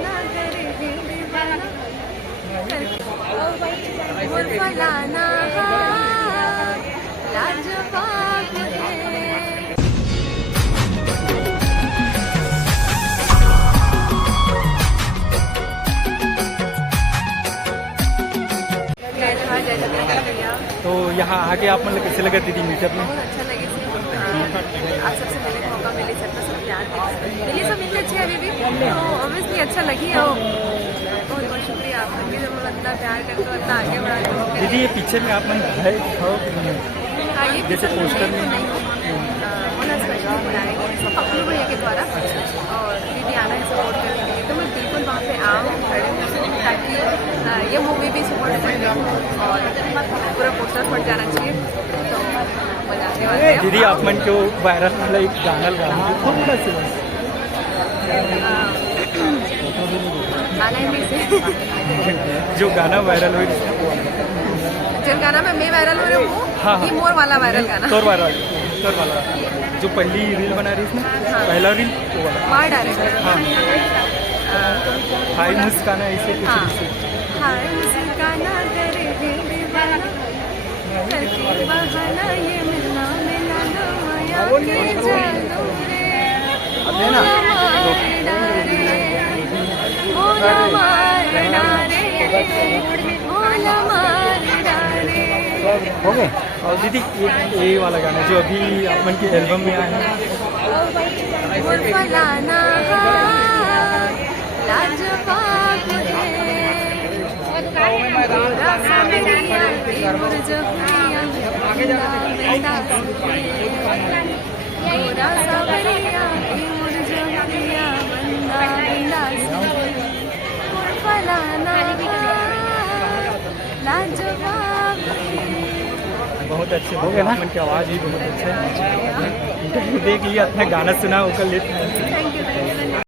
नगर है दीवाना और फलाना लाजवाब है। तो यहाँ आके आप मतलब कैसे लगा दीदी मीटअप में? बहुत अच्छा लगे आप सबसे मिलने का मौका मिले, सबका सब प्यार मिली, सब मिलते अच्छे अभी भी तो ऑब्वियसली अच्छा लगी है। बहुत बहुत शुक्रिया आपका कि जब इतना प्यार करते हो इतना आगे बढ़ाते दीदी ये पीछे में आप मन है हो हो जैसे पोस्टर में होना स्पेशल बनाएंगे इसको पकड़ू भैया के द्वारा और दीदी आना है सपोर्ट करने के लिए, तो मैं बिल्कुल वहाँ पे आऊँ खड़े हूँ ताकि ये मूवी भी सुपर डुपर और पूरा पोस्टर फट जाना चाहिए। तो मजा आने वाला है। दीदी आप मन क्यों वायरल वाला एक गाना गाना थोड़ा सा गाना ही से जो गाना वायरल हुई जिस गाना में मैं वायरल हो रही हूँ हाँ, ये मोर वाला वायरल गाना तोर वाला जो पहली रील बना रही इसमें पहला रील वो वाला मार डायरेक्टर हाँ हाय मुस्काना ऐसे कुछ हाँ ऐसे। हाय मुस्काना करे है दीवाना करके बहाना ये मिलना मिलाना माया के जादू रे मोला मार डारे मोला मार डारे। हो गए। और दीदी ये वाला गाना जो अभी आप मन की एल्बम में आया है और फलाना लाजवाब है गोरा सा मेरिया मुरझाया बंदा गोरा सा मेरिया मुरझाया बंदा और फलाना लाजवाब है। बहुत अच्छे हो गए ना मन की आवाज़ भी बहुत अच्छे है। देख लिया अपना गाना सुना होकर लेते हैं